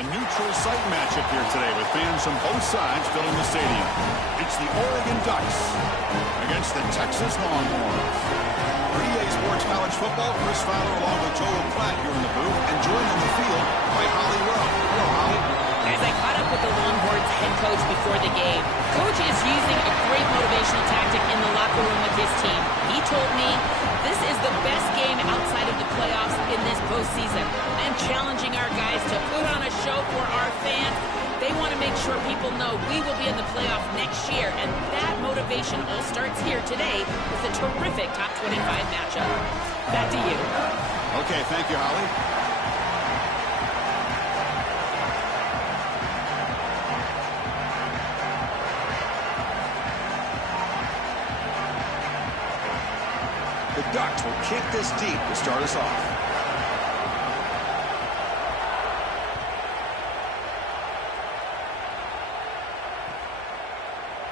A neutral site matchup here today with fans from both sides filling the stadium. It's the Oregon Ducks against the Texas Longhorns. For EA Sports College Football, Chris Fowler along with Joel Platt here in the booth, and joined on the field by Holly Rowe. Hello, Holly. As I caught up with the Longhorns head coach before the game, Coach is using a great motivational tactic in the locker room with his team. He told me, this is the best game outside of the playoffs in this postseason. I am challenging our guys to put on a show for our fans. They want to make sure people know we will be in the playoff next year, and that motivation all starts here today with a terrific top 25 matchup. Back to you. Okay, thank you, Holly. The Ducks will kick this deep to start us off.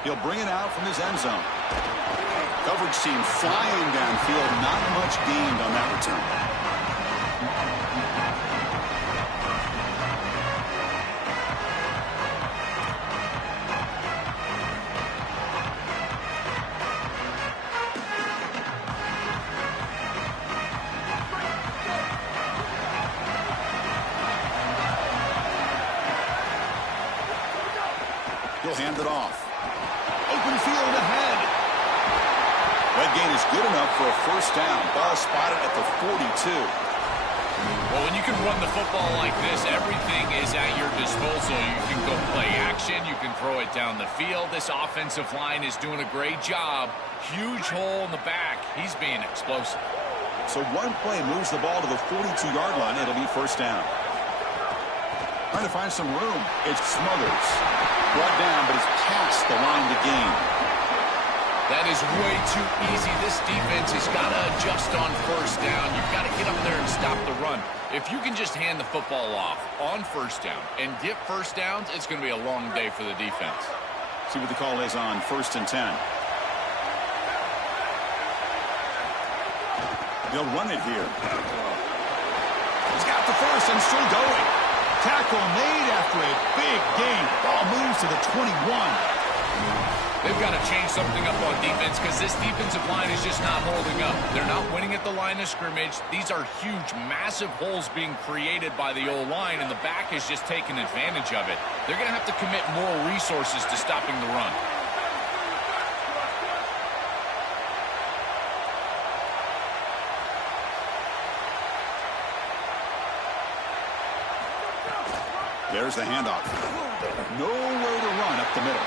He'll bring it out from his end zone. Coverage team flying downfield. Not much gained on that return. He'll hand it off. Open field ahead. That gain is good enough for a first down. Ball spotted at the 42. Well, when you can run the football like this, everything is at your disposal. You can go play action. You can throw it down the field. This offensive line is doing a great job. Huge hole in the back. He's being explosive. So one play moves the ball to the 42-yard line. It'll be first down. Trying to find some room. It's Smothers. Brought down, but it's past the line to gain. That is way too easy. This defense has got to adjust on first down. You've got to get up there and stop the run. If you can just hand the football off on first down and get first downs, it's going to be a long day for the defense. See what the call is on 1st and 10. They'll run it here. He's got the first and still going. Tackle made after a big gain. Ball moves to the 21. They've got to change something up on defense because this defensive line is just not holding up. They're not winning at the line of scrimmage. These are huge, massive holes being created by the O-line, and the back is just taking advantage of it. They're going to have to commit more resources to stopping the run. There's the handoff. Nowhere to run up the middle.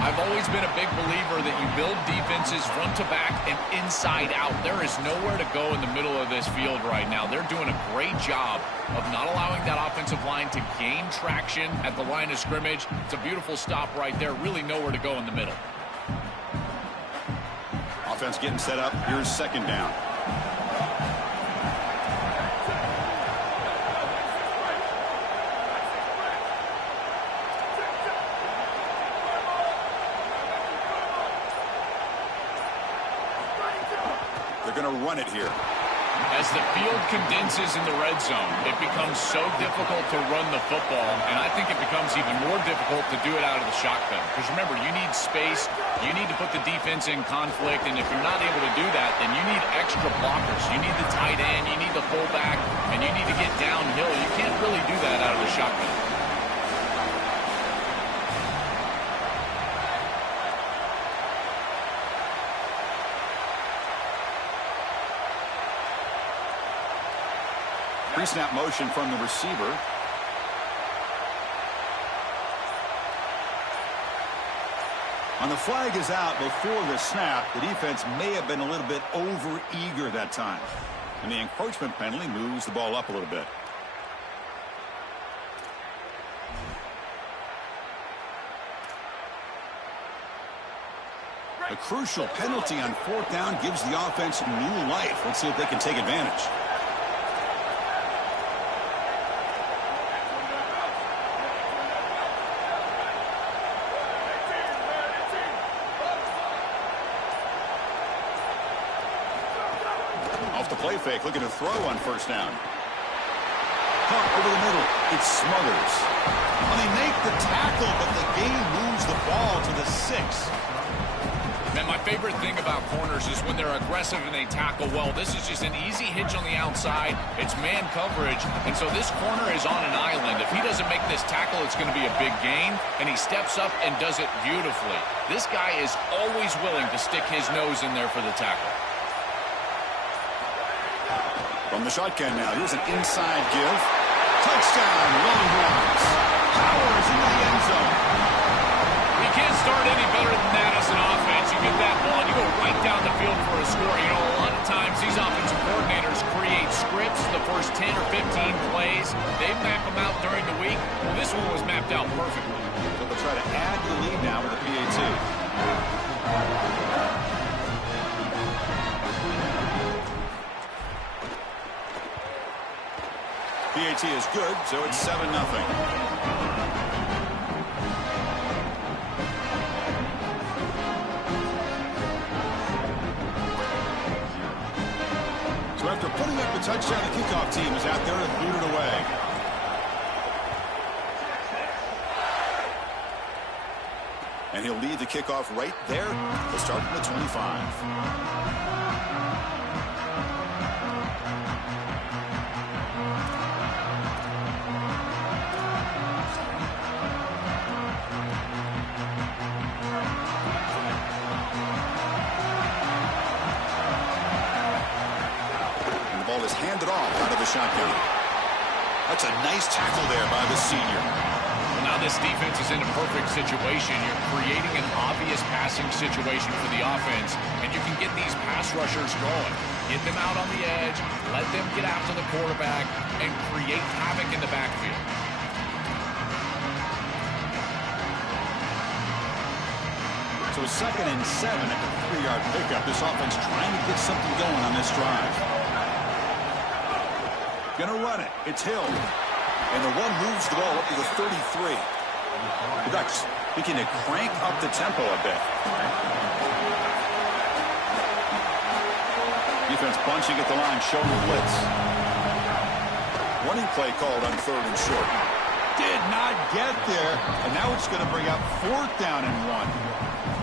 I've always been a big believer that you build defenses front to back and inside out. There is nowhere to go in the middle of this field right now. They're doing a great job of not allowing that offensive line to gain traction at the line of scrimmage. It's a beautiful stop right there. Really nowhere to go in the middle. Offense getting set up. Here's second down. They're going to run it here. As the field condenses in the red zone, it becomes so difficult to run the football, and I think it becomes even more difficult to do it out of the shotgun. Because remember, you need space, you need to put the defense in conflict, and if you're not able to do that, then you need extra blockers. You need the tight end, you need the fullback, and you need to get downhill. You can't really do that out of the shotgun. Pre-snap motion from the receiver. On the flag is out before the snap. The defense may have been a little bit over-eager that time. And the encroachment penalty moves the ball up a little bit. A crucial penalty on 4th down gives the offense new life. Let's see if they can take advantage. Off the play fake, looking to throw on 1st down. caught over the middle. It's Smothers. Well, they make the tackle, but the game moves the ball to the 6. Man, my favorite thing about corners is when they're aggressive and they tackle well. This is just an easy hitch on the outside. It's man coverage, and so this corner is on an island. If he doesn't make this tackle, it's going to be a big gain, and he steps up and does it beautifully. This guy is always willing to stick his nose in there for the tackle. From the shotgun now, here's an inside give. Touchdown, Longhorns. Powers into the end zone. You can't start any better than that as an offense. You get that ball, and you go right down the field for a score. You know, a lot of times these offensive coordinators create scripts the first 10 or 15 plays. They map them out during the week. Well, this one was mapped out perfectly. So they'll try to add to the lead now with a PAT. PAT is good, so it's 7-0. So after putting up the touchdown, the kickoff team is out there to boot it away. And he'll lead the kickoff right there. He'll start from the 25. Is handed off out of the shotgun. That's a nice tackle there by the senior. Well, now this defense is in a perfect situation. You're creating an obvious passing situation for the offense, and you can get these pass rushers going. Get them out on the edge, let them get after the quarterback, and create havoc in the backfield. So 2nd and 7 at the 3-yard pickup. This offense trying to get something going on this drive. Gonna run it. It's Hill. And the one moves the ball up to the 33. The Ducks begin to crank up the tempo a bit. Defense bunching at the line, showing the blitz. Running play called on 3rd and short. Did not get there. And now it's going to bring up 4th down and 1.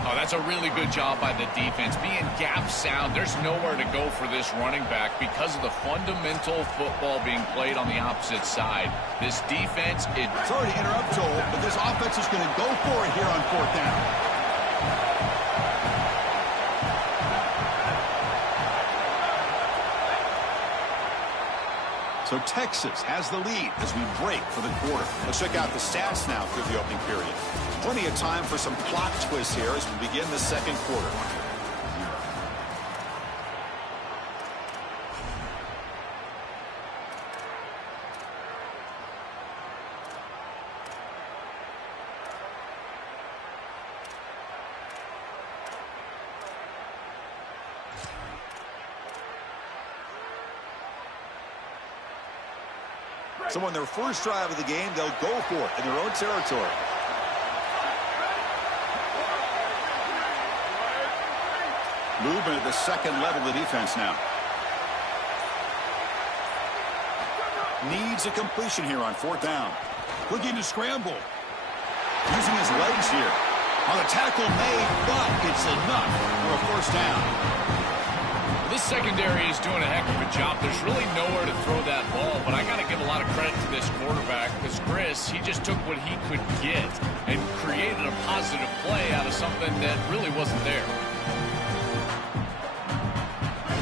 Oh, that's a really good job by the defense. Being gap sound, there's nowhere to go for this running back because of the fundamental football being played on the opposite side. This defense, Sorry to interrupt, Joel, but this offense is going to go for it here on 4th down. So Texas has the lead as we break for the quarter. Let's check out the stats now through the opening period. Plenty of time for some plot twists here as we begin the 2nd quarter. So on their first drive of the game, they'll go for it in their own territory. Movement at the 2nd level of the defense now. Needs a completion here on 4th down. Looking to scramble. Using his legs here. On the tackle made, but it's enough for a 1st down. This secondary is doing a heck of a job. There's really nowhere to throw that ball, but I got to give a lot of credit to this quarterback because Chris, he just took what he could get and created a positive play out of something that really wasn't there.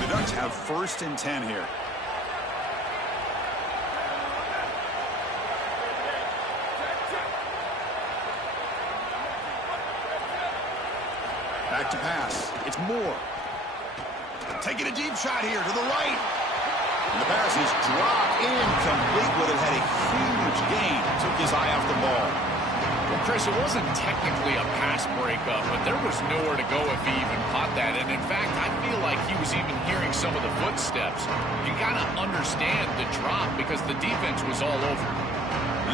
The Ducks have 1st and 10 here. Back to pass. It's Moore. Taking a deep shot here to the right. And the pass is dropped incomplete. Would have had a huge gain. Took his eye off the ball. Well, Chris, it wasn't technically a pass breakup, but there was nowhere to go if he even caught that. And in fact, I feel like he was even hearing some of the footsteps. You got to understand the drop because the defense was all over.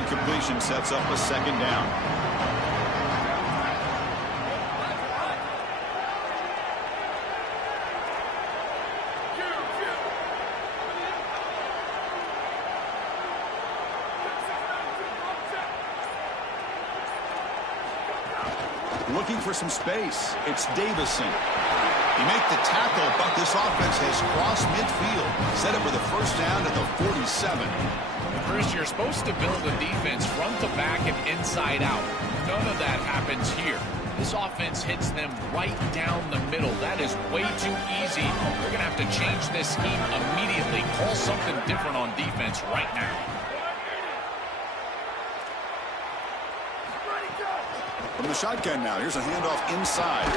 Incompletion sets up a 2nd down. Looking for some space. It's Davison. He make the tackle, but this offense has crossed midfield. Set up with a first down at the 47. Chris, you're supposed to build a defense front to back and inside out. None of that happens here. This offense hits them right down the middle. That is way too easy. They're going to have to change this scheme immediately. Call something different on defense right now. From the shotgun now, here's a handoff inside.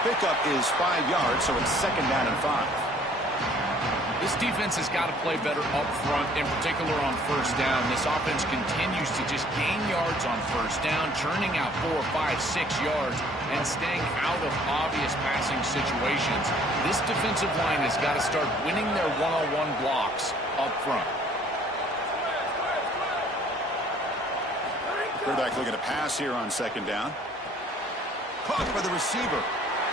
Pickup is 5 yards, so it's second down and 5. This defense has got to play better up front, in particular on first down. This offense continues to just gain yards on first down, churning out 4, 5, 6 yards, and staying out of obvious passing situations. This defensive line has got to start winning their one-on-one blocks up front. Quarterback looking to pass here on second down. Caught by the receiver.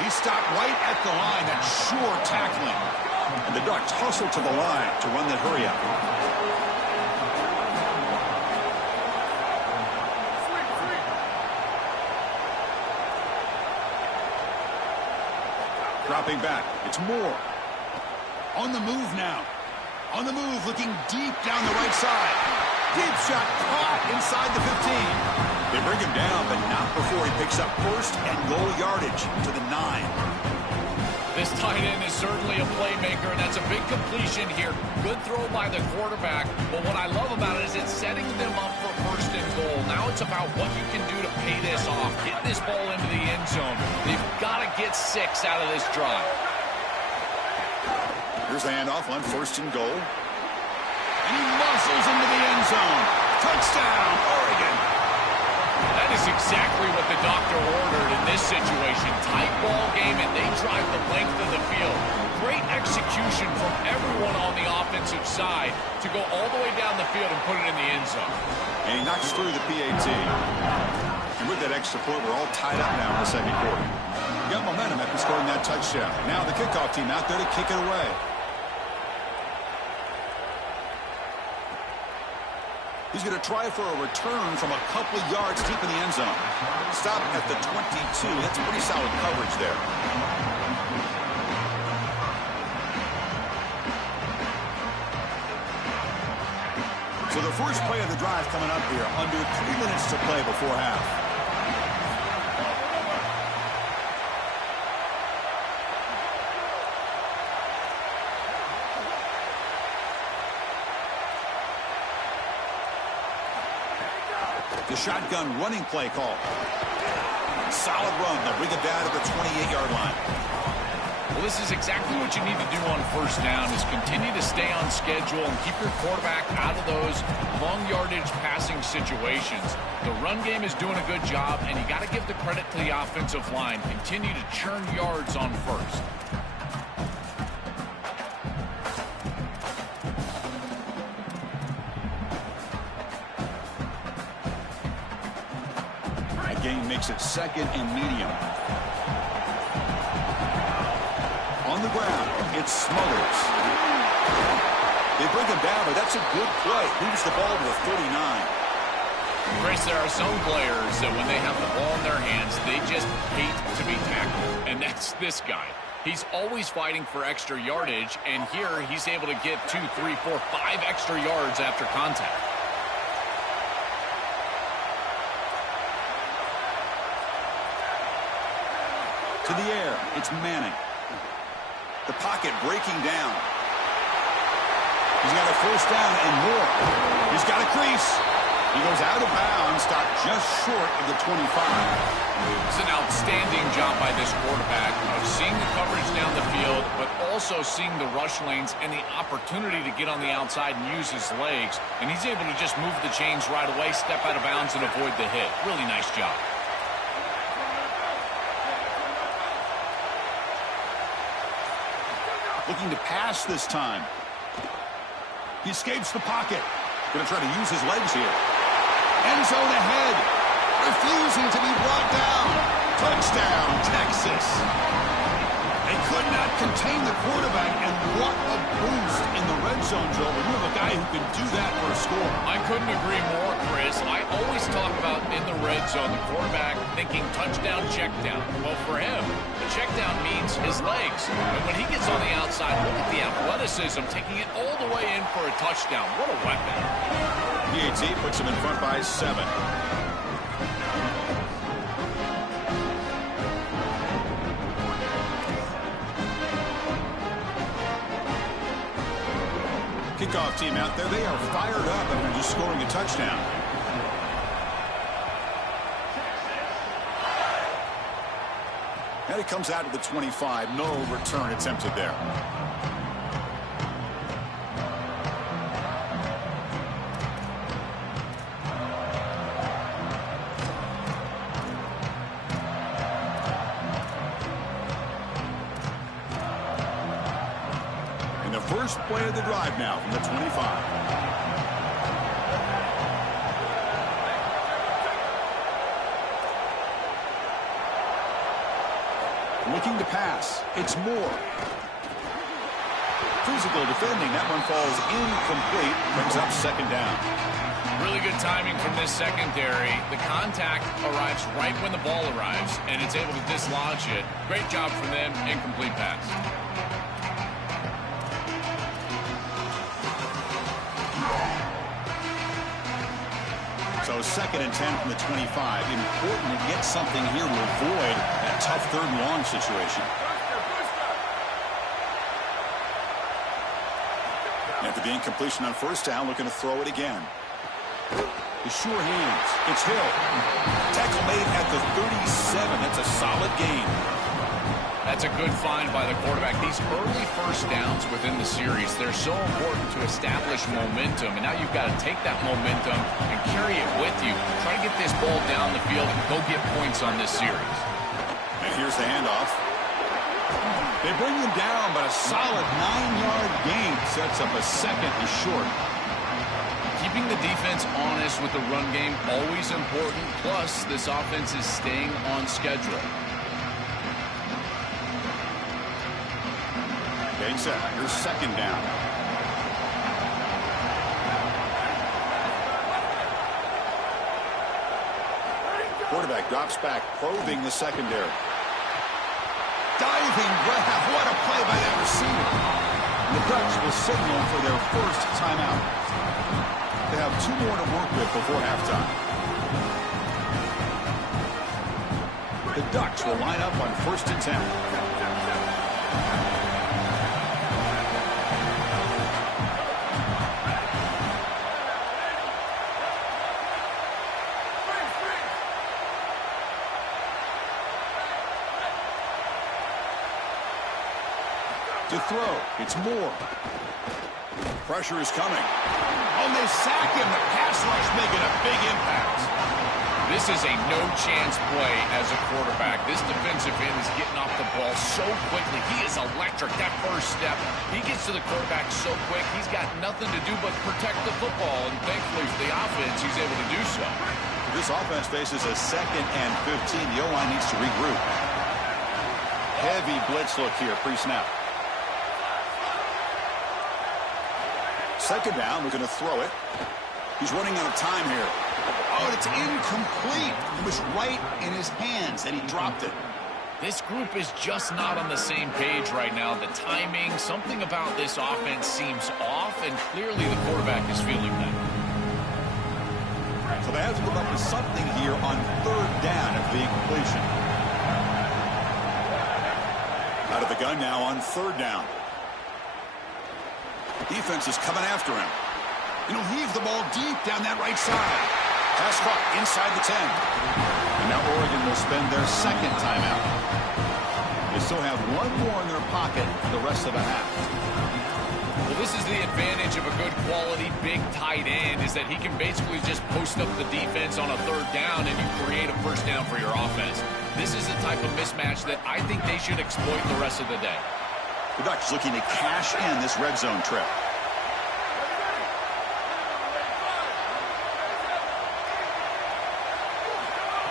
He stopped right at the line. That's sure tackling. And the Ducks hustle to the line to run that hurry up. Dropping back. It's Moore. On the move now. On the move, looking deep down the right side. Deep shot caught inside the 15. They bring him down, but not before he picks up first and goal yardage to the 9. This tight end is certainly a playmaker, and that's a big completion here. Good throw by the quarterback, but what I love about it is it's setting them up for first and goal. Now it's about what you can do to pay this off. Get this ball into the end zone. They've got to get 6 out of this drive. Here's the handoff on first and goal. And he muscles into the end zone. Touchdown, Oregon. That is exactly what the doctor ordered in this situation. Tight ball game, and they drive the length of the field. Great execution from everyone on the offensive side to go all the way down the field and put it in the end zone. And he knocks through the PAT. And with that extra point, we're all tied up now in the second quarter. Got momentum after scoring that touchdown. Now the kickoff team out there to kick it away. He's going to try for a return from a couple of yards deep in the end zone. Stop at the 22. That's pretty solid coverage there. So the first play of the drive coming up here. Under 3 minutes to play before half. The shotgun running play call. Solid run. They'll bring it down to the 28-yard line. Well, this is exactly what you need to do on first down is continue to stay on schedule and keep your quarterback out of those long yardage passing situations. The run game is doing a good job, and you got to give the credit to the offensive line. Continue to churn yards on first. Gain makes it second and medium. On the ground, it's Smothers. They bring him down, but that's a good play. Moves the ball to the 39. Chris, there are some players that when they have the ball in their hands, they just hate to be tackled. And that's this guy. He's always fighting for extra yardage, and here he's able to get 2, 3, 4, 5 extra yards after contact. To the air, it's Manning. The pocket breaking down. He's got a first down and more. He's got a crease. He goes out of bounds, stopped just short of the 25. It's an outstanding job by this quarterback of seeing the coverage down the field, but also seeing the rush lanes and the opportunity to get on the outside and use his legs. And he's able to just move the chains right away, step out of bounds, and avoid the hit. Really nice job. Looking to pass this time. He escapes the pocket. Going to try to use his legs here. End zone ahead. Refusing to be brought down. Touchdown, Texas. They could not contain the quarterback, and what a boost in the red zone, Joe. When you have a guy who can do that for a score. I couldn't agree more, Chris. I always talk about in the red zone, the quarterback thinking touchdown, check down. Well, for him, the check down means his legs. And when he gets on the outside, look at the athleticism, taking it all the way in for a touchdown. What a weapon. PAT puts him in front by 7. Kickoff team out there. They are fired up after just scoring a touchdown. And it comes out to the 25. No return attempted there. First play of the drive now from the 25. Looking to pass. It's Moore. Physical defending. That one falls incomplete. Brings up second down. Really good timing from this secondary. The contact arrives right when the ball arrives, and it's able to dislodge it. Great job from them. Incomplete pass. So 2nd and 10 from the 25. Important to get something here to avoid that tough 3rd and long situation. After the incompletion on 1st down, looking to throw it again. The sure hands. It's Hill. Tackle made at the 37. That's a solid gain. That's a good find by the quarterback. These early first downs within the series, they're so important to establish momentum. And now you've got to take that momentum and carry it with you. Try to get this ball down the field and go get points on this series. And here's the handoff. They bring them down, but a solid 9-yard gain sets up a 2nd and short. Keeping the defense honest with the run game, always important. Plus, this offense is staying on schedule. Game set. Here's 2nd down. Quarterback drops back, probing the secondary. Diving grab. What a play by that receiver. And the Ducks will signal for their first timeout. They have 2 more to work with before halftime. The Ducks will line up on 1st and 10. To throw. It's Moore. Pressure is coming. Oh, and they sack him. The pass rush making a big impact. This is a no-chance play as a quarterback. This defensive end is getting off the ball so quickly. He is electric. That first step, he gets to the quarterback so quick, he's got nothing to do but protect the football. And thankfully for the offense, he's able to do so. This offense faces a 2nd and 15. The O-line needs to regroup. Heavy blitz look here, pre-snap. 2nd down, we're going to throw it. He's running out of time here. Oh, and it's incomplete. It was right in his hands, and he dropped it. This group is just not on the same page right now. The timing, something about this offense seems off, and clearly the quarterback is feeling that. So they have to come up with something here on 3rd down after the incompletion. Out of the gun now on 3rd down. Defense is coming after him. And he'll heave the ball deep down that right side. Pass caught inside the 10. And now Oregon will spend their 2nd timeout. They still have 1 more in their pocket for the rest of the half. Well, this is the advantage of a good quality big tight end, is that he can basically just post up the defense on a 3rd down and you create a 1st down for your offense. This is the type of mismatch that I think they should exploit the rest of the day. The Ducks looking to cash in this red zone trip.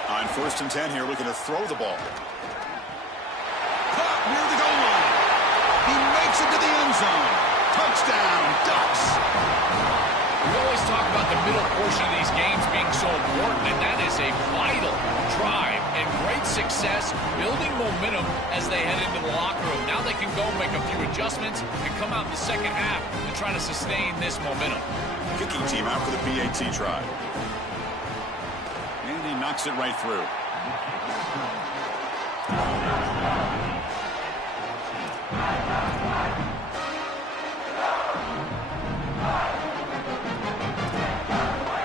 On 1st and 10 here, looking to throw the ball. Caught near the goal line. a vital drive and great success building momentum as they head into the locker room. Now they can go make a few adjustments and come out in the second half and try to sustain this momentum. Kicking team out for the PAT try. And he knocks it right through.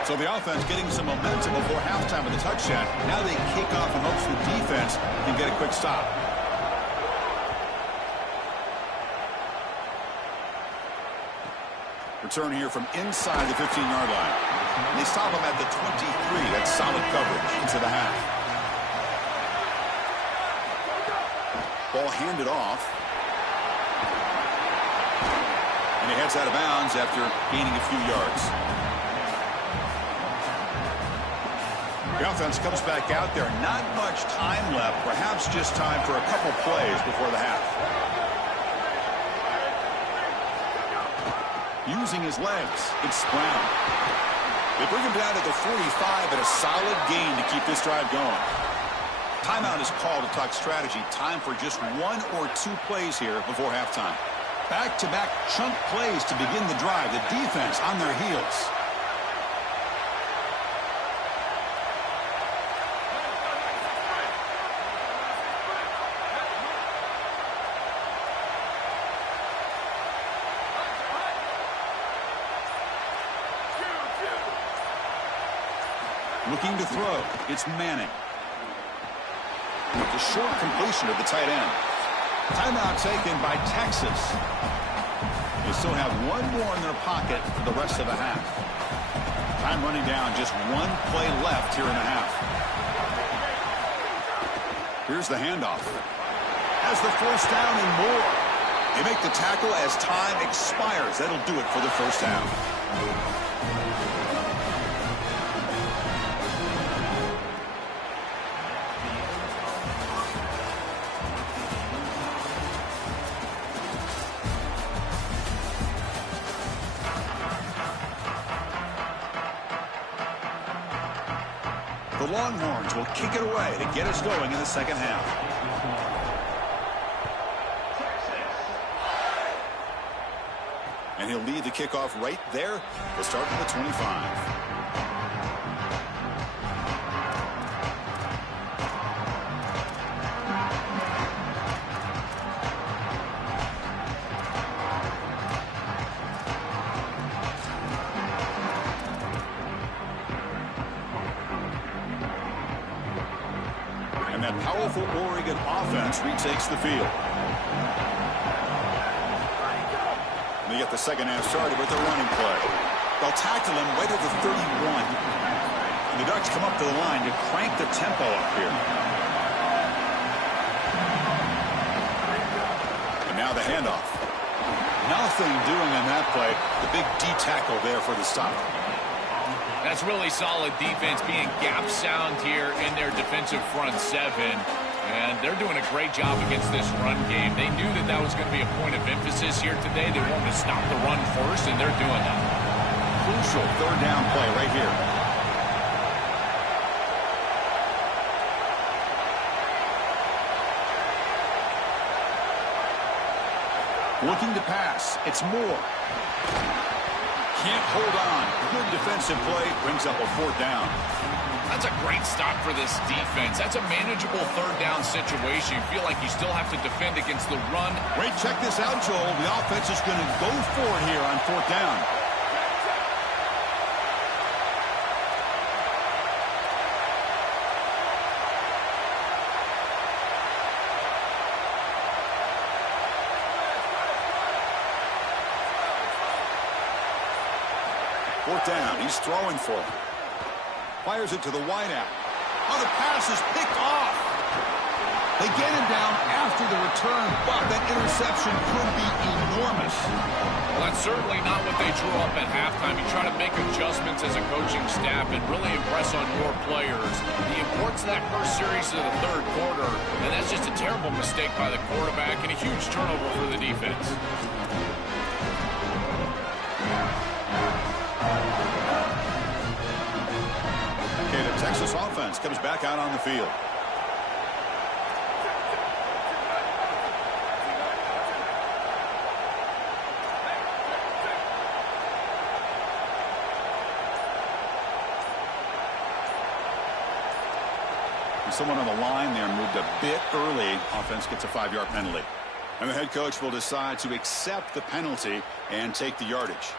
So the offense getting some momentum before halftime with a touchdown. Now they kick off in hopes the defense can get a quick stop. Return here from inside the 15-yard line. And they stop him at the 23. That's solid coverage into the half. Ball handed off. And he heads out of bounds after gaining a few yards. The offense comes back out there. Not much time left. Perhaps just time for a couple plays before the half. Using his legs, it's Brown. They bring him down to the 45 and a solid gain to keep this drive going. Timeout is called to talk strategy. Time for just one or two plays here before halftime. Back-to-back chunk plays to begin the drive. The defense on their heels. Looking to throw. It's Manning. The short completion of the tight end. Timeout taken by Texas. They still have one more in their pocket for the rest of the half. Time running down. Just one play left here in the half. Here's the handoff. Has the first down and more. They make the tackle as time expires. That'll do it for the first half. The Longhorns will kick it away to get us going in the second half. And he'll lead the kickoff right there. We'll start from the 25. And that powerful Oregon offense retakes the field. They get the second half started with a running play. They'll tackle him right at the 31. And the Ducks come up to the line to crank the tempo up here. And now the handoff. Nothing doing on that play. The big D tackle there for the stop. That's really solid defense, being gap sound here in their defensive front seven. And they're doing a great job against this run game. They knew that that was going to be a point of emphasis here today. They wanted to stop the run first, and they're doing that. Crucial third down play right here. Looking to pass. It's Moore. Can't hold on. Good defensive play. Brings up a fourth down. That's a great stop for this defense. That's a manageable third down situation. You feel like you still have to defend against the run. Wait, check this out, Joel. The offense is going to go for it here on fourth down. Fourth down. He's throwing for it. Fires it to the wideout. Oh, the pass is picked off. They get him down after the return, but that interception could be enormous. Well, that's certainly not what they drew up at halftime. You try to make adjustments as a coaching staff and really impress on your players. The importance of that first series of the third quarter, and that's just a terrible mistake by the quarterback and a huge turnover for the defense. Texas offense comes back out on the field. Someone on the line there moved a bit early. Offense gets a 5-yard penalty. And the head coach will decide to accept the penalty and take the yardage.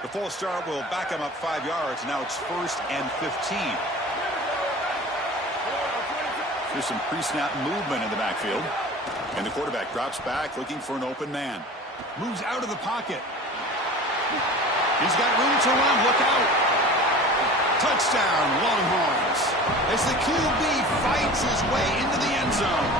The false start will back him up 5 yards. Now it's 1st and 15. There's some pre-snap movement in the backfield. And the quarterback drops back looking for an open man. Moves out of the pocket. He's got room to run. Look out. Touchdown, Longhorns. As the QB fights his way into the end zone.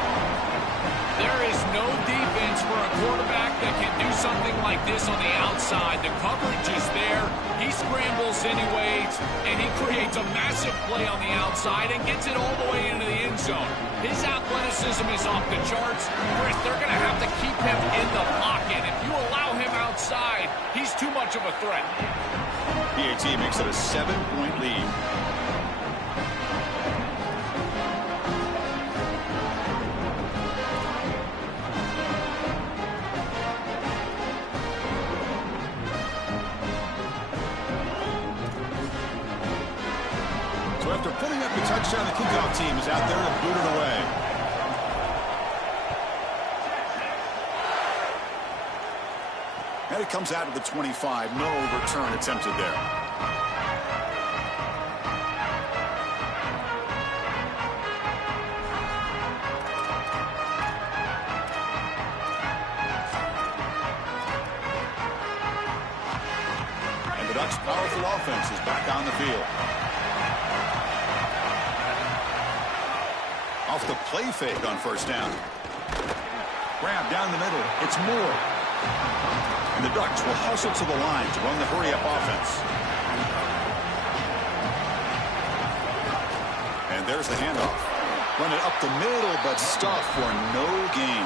There is no defense for a quarterback that can do something like this on the outside. The coverage is there. He scrambles anyways, and he creates a massive play on the outside and gets it all the way into the end zone. His athleticism is off the charts. Chris, they're going to have to keep him in the pocket. If you allow him outside, he's too much of a threat. PAT makes it a 7-point lead. After putting up the touchdown, the kickoff team is out there to boot it away. And it comes out of the 25. No return attempted there. And the Ducks' powerful offense is back on the field. Off the play fake on 1st down. Grab down the middle. It's Moore. And the Ducks will hustle to the line to run the hurry-up offense. And there's the handoff. Run it up the middle, but stuffed for no gain.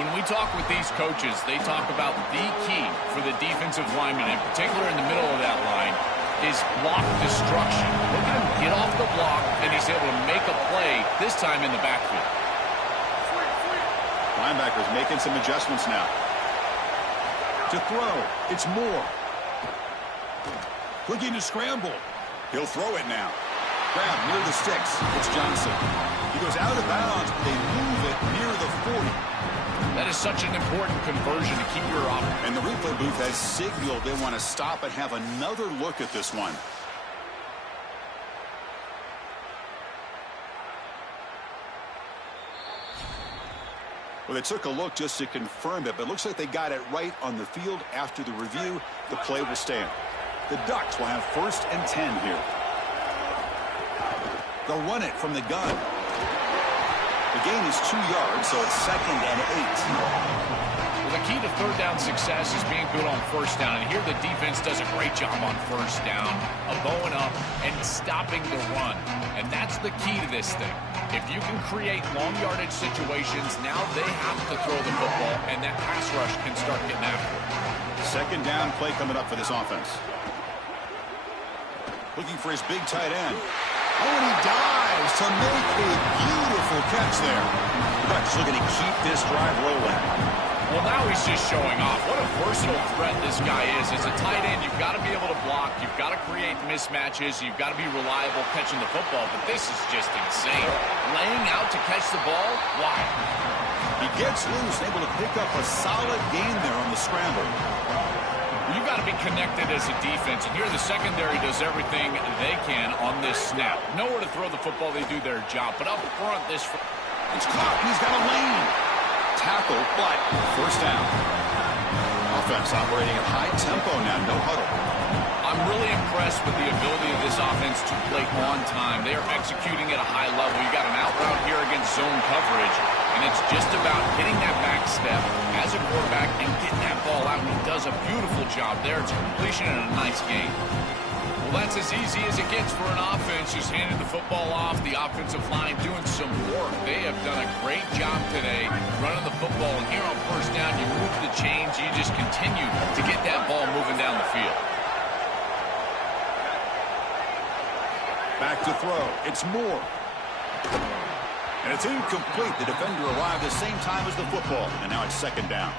When we talk with these coaches, they talk about the key for the defensive lineman, in particular in the middle of that line, is block destruction. Look at him get off the block, and he's able to make a play, this time in the backfield. Linebackers making some adjustments now. To throw, it's Moore. Looking to scramble. He'll throw it now. Grab near the sticks. It's Johnson. He goes out of bounds, but they move it near the 40. That is such an important conversion to keep your offense. And the replay booth has signaled they want to stop and have another look at this one. Well, they took a look just to confirm it, but it looks like they got it right on the field. After the review, the play will stand. The Ducks will have 1st and 10 here. They'll run it from the gun. The gain is 2 yards, so it's 2nd and 8. Well, the key to 3rd down success is being good on 1st down. And here the defense does a great job on 1st down of going up and stopping the run. And that's the key to this thing. If you can create long yardage situations, now they have to throw the football, and that pass rush can start getting after it. 2nd down play coming up for this offense. Looking for his big tight end. Oh, and he dives to make a beautiful catch there. Ducks looking to keep this drive rolling. Well, now he's just showing off. What a versatile threat this guy is. As a tight end, you've got to be able to block. You've got to create mismatches. You've got to be reliable catching the football. But this is just insane. Laying out to catch the ball? Why? He gets loose, able to pick up a solid gain there on the scramble. You've got to be connected as a defense, and here the secondary does everything they can on this snap. Nowhere to throw the football, they do their job. But up front, it's caught, he's got a lane. Tackle, but 1st down. Offense operating at high tempo now, no huddle. I'm really impressed with the ability of this offense to play on time. They are executing at a high level. You got an out route here against zone coverage, and it's just about hitting that back step. As as a quarterback and getting that ball out, and he does a beautiful job there. It's a completion and a nice game. Well, that's as easy as it gets for an offense, just handing the football off. The offensive line doing some work. They have done a great job today running the football. And here on first down, you move the chains. You just continue to get that ball moving down the field. Back to throw. It's Moore. And it's incomplete. The defender arrived at the same time as the football. And now it's second down.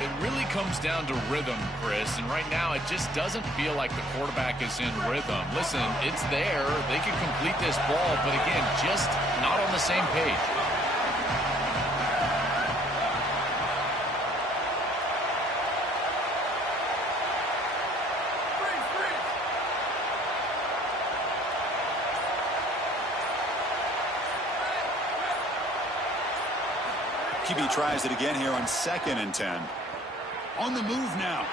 It really comes down to rhythm, Chris, and right now it just doesn't feel like the quarterback is in rhythm. Listen, it's there. They can complete this ball, but again, just not on the same page. QB tries it again here on 2nd and 10. On the move now.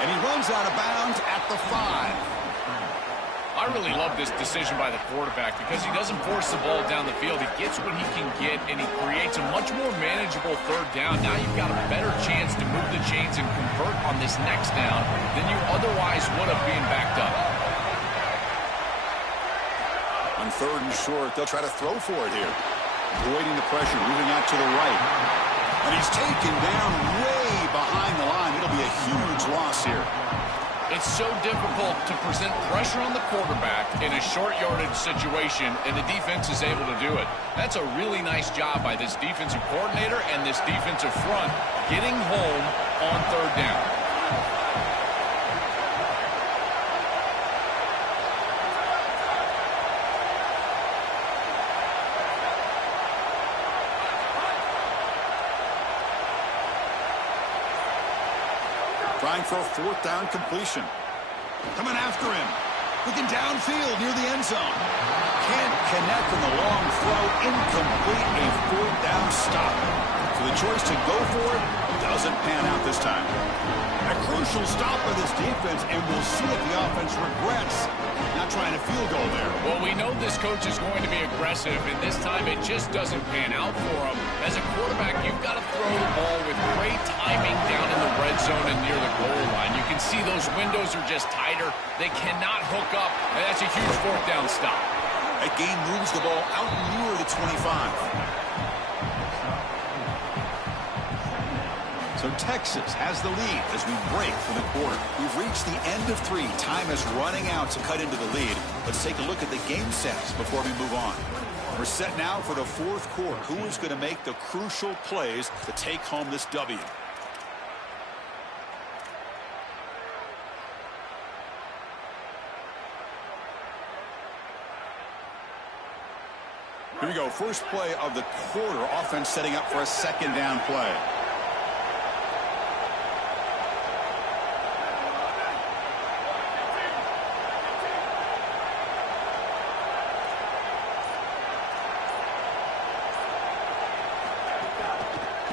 And he runs out of bounds at the 5. I really love this decision by the quarterback because he doesn't force the ball down the field. He gets what he can get, and he creates a much more manageable third down. Now you've got a better chance to move the chains and convert on this next down than you otherwise would have being backed up. On 3rd and short, they'll try to throw for it here. Avoiding the pressure, moving out to the right. And he's taken down way behind the line. It'll be a huge loss here. It's so difficult to present pressure on the quarterback in a short yardage situation, and the defense is able to do it. That's a really nice job by this defensive coordinator and this defensive front getting home on 3rd down. Trying for a 4th down completion. Coming after him. Looking downfield near the end zone. Can't connect on the long throw. Incomplete. A 4th down stop. So the choice to go for it doesn't pan out this time. A crucial stop by this defense, and we'll see if the offense regrets not trying a field goal there. Well, we know this coach is going to be aggressive, and this time it just doesn't pan out for him. As a quarterback, you've got to throw the ball with great timing down in the red zone and near the goal line. You can see those windows are just tighter. They cannot hook up, and that's a huge 4th down stop. That game moves the ball out near the 25. So Texas has the lead as we break for the quarter. We've reached the end of 3. Time is running out to cut into the lead. Let's take a look at the game sets before we move on. We're set now for the 4th quarter. Who is going to make the crucial plays to take home this W? Here we go. First play of the quarter. Offense setting up for a 2nd down play.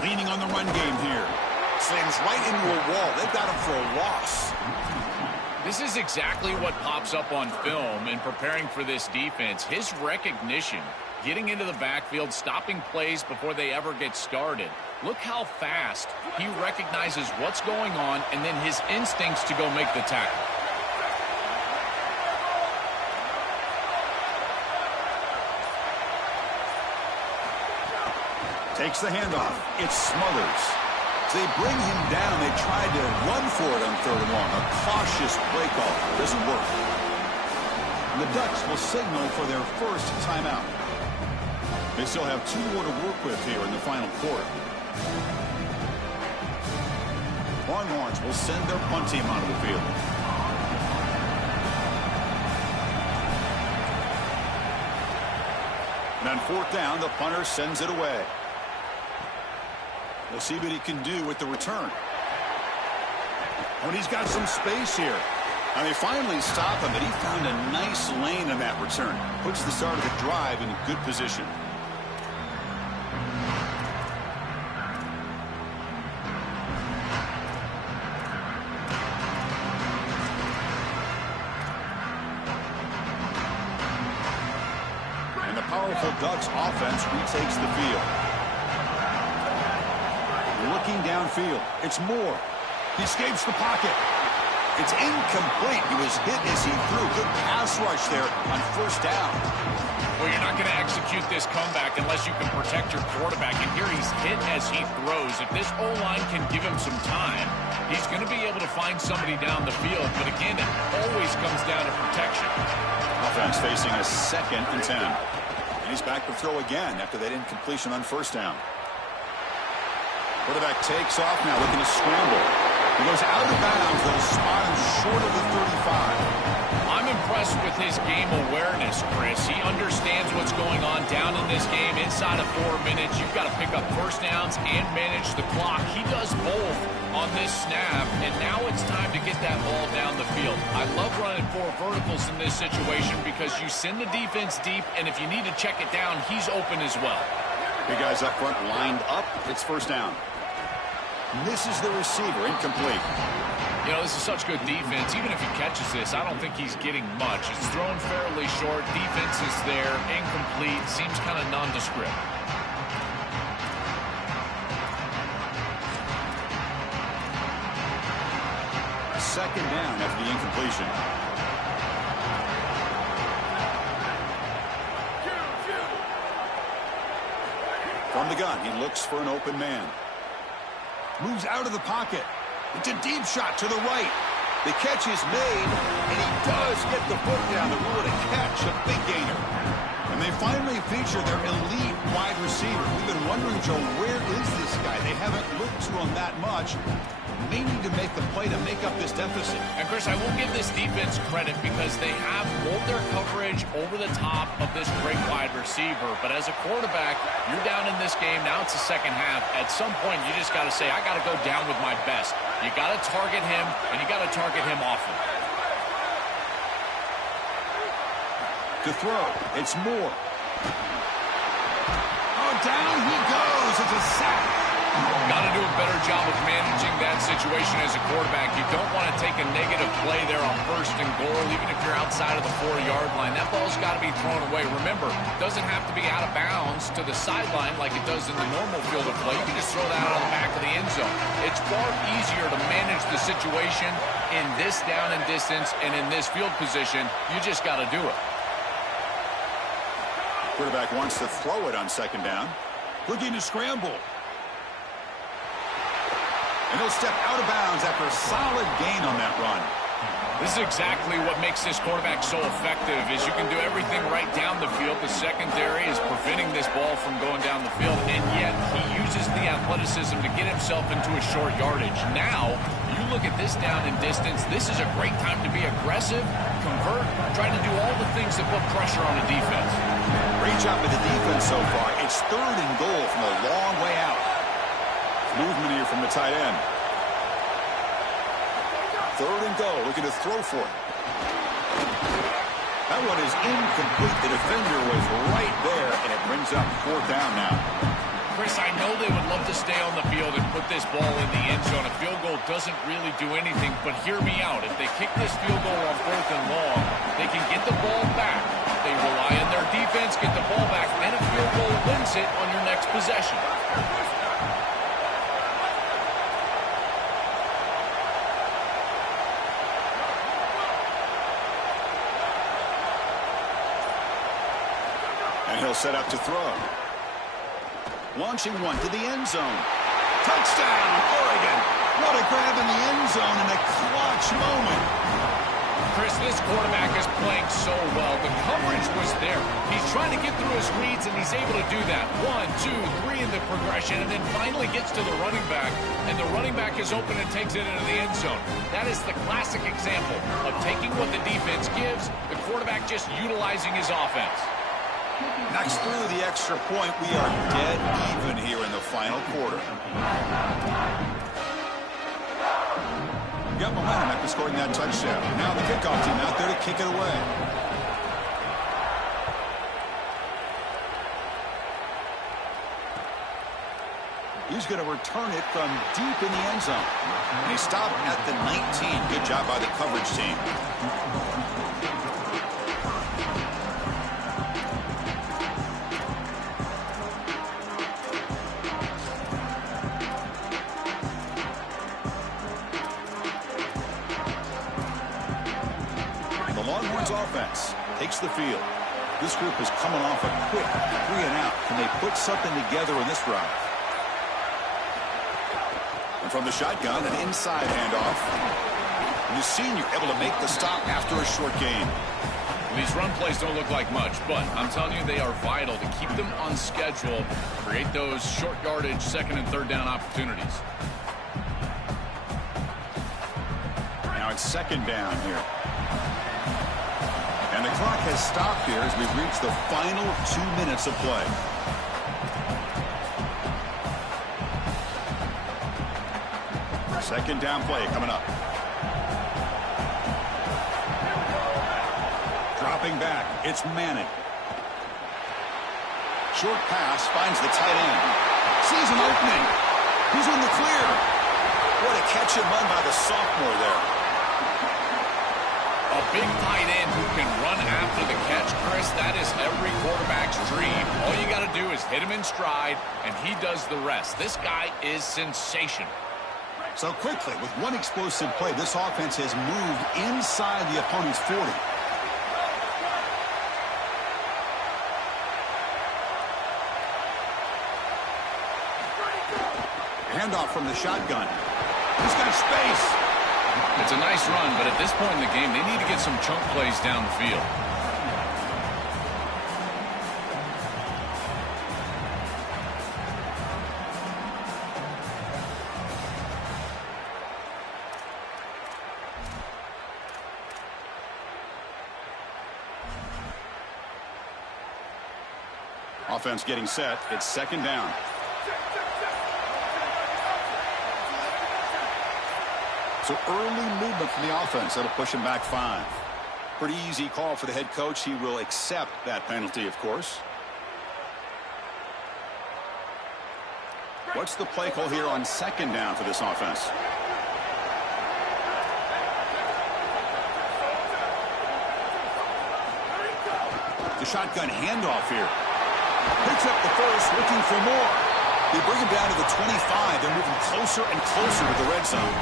Leaning on the run game here. Slams right into a wall. They've got him for a loss. This is exactly what pops up on film in preparing for this defense. His recognition, getting into the backfield, stopping plays before they ever get started. Look how fast he recognizes what's going on and then his instincts to go make the tackle. Takes the handoff. It's Smothers. They bring him down. They tried to run for it on 3rd and 1. A cautious play call. Doesn't work. And the Ducks will signal for their first timeout. They still have 2 more to work with here in the final quarter. Longhorns will send their punt team onto the field. And on 4th down, the punter sends it away. We'll see what he can do with the return. Oh, and he's got some space here. And they finally stop him, but he found a nice lane in that return. Puts the start of the drive in good position. And the powerful Ducks offense retakes the field. looking downfield. It's Moore. He escapes the pocket. It's incomplete. He was hit as he threw. Good pass rush there on first down. Well, you're not going to execute this comeback unless you can protect your quarterback. And here he's hit as he throws. If this O-line can give him some time, he's going to be able to find somebody down the field. But again, it always comes down to protection. Offense facing a 2nd and 10. And he's back to throw again after that incompletion on first down. Quarterback takes off now, looking to scramble. He goes out of bounds. They'll spot him short of the 35. I'm impressed with his game awareness, Chris. He understands what's going on down in this game. Inside of 4 minutes, you've got to pick up first downs and manage the clock. He does both on this snap, and now it's time to get that ball down the field. I love running 4 verticals in this situation because you send the defense deep, and if you need to check it down, he's open as well. Big guys up front lined up. It's first down. Misses the receiver, incomplete. You know, this is such good defense. Even if he catches this, I don't think he's getting much. It's thrown fairly short. Defense is there. Incomplete. Seems kind of nondescript. Second down after the incompletion. From the gun, he looks for an open man. Moves out of the pocket. It's a deep shot to the right. The catch is made, and he does get the foot down to rule it a catch, a big gainer. And they finally feature their elite wide receiver. We've been wondering, Joe, where is this guy? They haven't looked to him that much. May need to make the play to make up this deficit. And, Chris, I will give this defense credit because they have rolled their coverage over the top of this great wide receiver. But as a quarterback, you're down in this game. Now it's the second half. At some point, you just got to say, I got to go down with my best. You got to target him, and you got to target him often. To throw, it's Moore. Oh, down he goes. It's a sack. Got to do a better job of managing that situation as a quarterback. You don't want to take a negative play there on first and goal, even if you're outside of the 4-yard line. That ball's got to be thrown away. Remember, it doesn't have to be out of bounds to the sideline like it does in the normal field of play. You can just throw that out of the back of the end zone. It's far easier to manage the situation in this down and distance and in this field position. You just got to do it. Quarterback wants to throw it on second down. Looking to scramble. And he'll step out of bounds after a solid gain on that run. This is exactly what makes this quarterback so effective is you can do everything right down the field. The secondary is preventing this ball from going down the field, and yet he uses the athleticism to get himself into a short yardage. Now, you look at this down and distance, this is a great time to be aggressive, convert, trying to do all the things that put pressure on the defense. Great job with the defense so far. It's 3rd and goal from a long way out. Movement here from the tight end. 3rd and goal, looking to throw for it. That one is incomplete. The defender was right there, and it brings up 4th down now. Chris, I know they would love to stay on the field and put this ball in the end zone. A field goal doesn't really do anything, but hear me out. If they kick this field goal on 4th and long, they can get the ball back. They rely on their defense, get the ball back, and a field goal wins it on your next possession. And he'll set up to throw. Launching one to the end zone. Touchdown, Oregon. What a grab in the end zone in a clutch moment. Chris, this quarterback is playing so well. The coverage was there. He's trying to get through his reads, and he's able to do that. 1, 2, 3 in the progression, and then finally gets to the running back, and the running back is open and takes it into the end zone. That is the classic example of taking what the defense gives, the quarterback just utilizing his offense. Knocks through the extra point. We are dead even here in the final quarter. Got momentum after scoring that touchdown. Now the kickoff team out there to kick it away. He's going to return it from deep in the end zone. And he stopped at the 19. Good job by the coverage team. Longhorns offense takes the field. This group is coming off a quick 3-and-out. Can they put something together in this drive? And from the shotgun, an inside handoff. And the senior able to make the stop after a short gain. These run plays don't look like much, but I'm telling you, they are vital to keep them on schedule, create those short yardage second and third down opportunities. Now it's second down here. And the clock has stopped here as we've reached the final 2 minutes of play. Second down play coming up. Dropping back, it's Manning. Short pass finds the tight end. Sees an opening. He's in the clear. What a catch and run by the sophomore there. A big tight end who can run after the catch, Chris, that is every quarterback's dream. All you got to do is hit him in stride, and he does the rest. This guy is sensational. So quickly, with one explosive play, this offense has moved inside the opponent's 40. Handoff from the shotgun. He's got space. It's a nice run, but at this point in the game, they need to get some chunk plays down the field. Offense getting set. It's second down. So early movement from the offense. That'll push him back 5. Pretty easy call for the head coach. He will accept that penalty, of course. What's the play call here on second down for this offense? The shotgun handoff here. Picks up the first, looking for more. They bring him down to the 25. They're moving closer and closer to the red zone.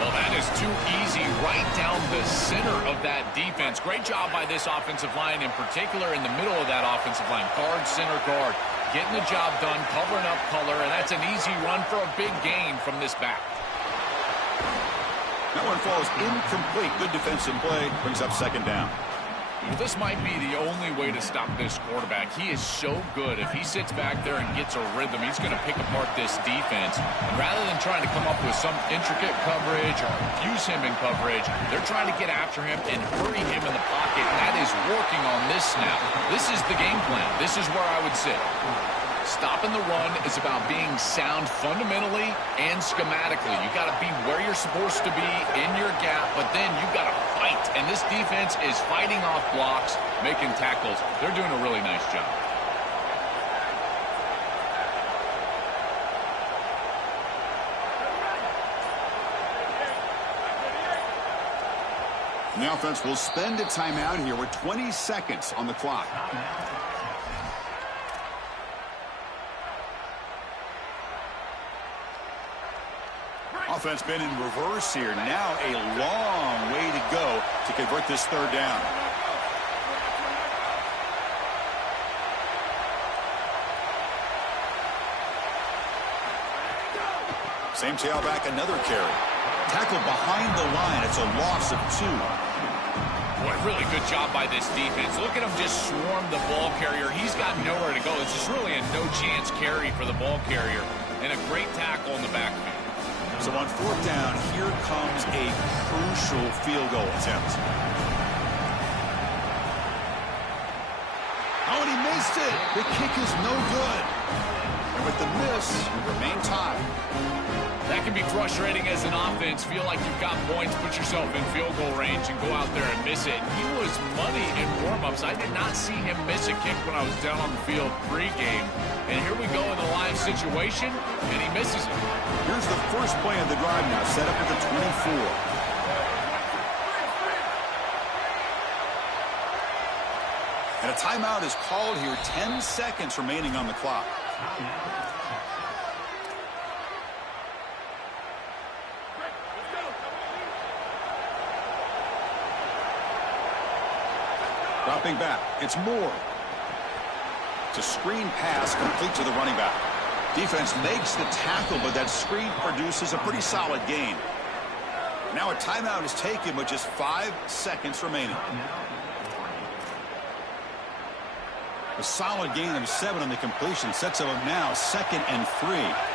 Well, that is too easy right down the center of that defense. Great job by this offensive line, in particular in the middle of that offensive line. Guard, center, guard. Getting the job done, covering up color, and that's an easy run for a big gain from this back. That one falls incomplete. Good defensive play. Brings up second down. Well, this might be the only way to stop this quarterback. He is so good. If he sits back there and gets a rhythm, he's going to pick apart this defense. And rather than trying to come up with some intricate coverage or confuse him in coverage, they're trying to get after him and hurry him in the pocket. And that is working on this snap. This is the game plan. This is where I would sit. Stopping the run is about being sound fundamentally and schematically. You got to be where you're supposed to be in your gap, but then you got to fight. And this defense is fighting off blocks, making tackles. They're doing a really nice job. And the offense will spend a timeout here with 20 seconds on the clock. Offense been in reverse here. Now a long way to go to convert this third down. Same tailback, another carry. Tackled behind the line. It's a loss of 2. Boy, really good job by this defense. Look at him just swarm the ball carrier. He's got nowhere to go. This is really a no-chance carry for the ball carrier. And a great tackle in the backfield. So on fourth down, here comes a crucial field goal attempt. Oh, and he missed it. The kick is no good. And with the miss, remain tied. That can be frustrating as an offense. Feel like you've got points, put yourself in field goal range, and go out there and miss it. He was money in warm-ups. I did not see him miss a kick when I was down on the field pre-game. And here we go in the live situation, and he misses it. Here's the first play of the drive now, set up at the 24. And a timeout is called here. 10 seconds remaining on the clock. Dropping back. It's Moore. It's a screen pass complete to the running back. Defense makes the tackle, but that screen produces a pretty solid gain. Now a timeout is taken with just 5 seconds remaining. A solid gain of 7 on the completion sets them up now 2nd and 3.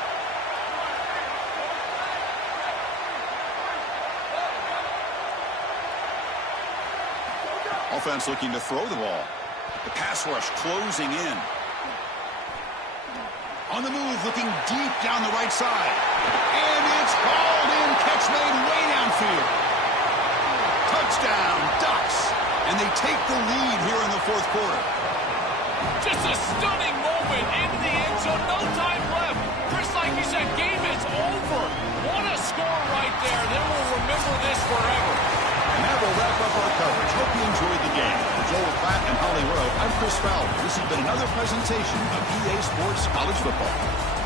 Offense looking to throw the ball. The pass rush closing in. On the move, looking deep down the right side. And it's hauled in. Catch made way downfield. Touchdown, Ducks. And they take the lead here in the 4th quarter. Just a stunning moment into the end zone. No time left. Chris, like you said, game is over. What a score right there. They will remember this forever. And that will wrap up our coverage. Hope you enjoyed the game. For Joel Platt and Holly Rowe, I'm Chris Fowler. This has been another presentation of EA Sports College Football.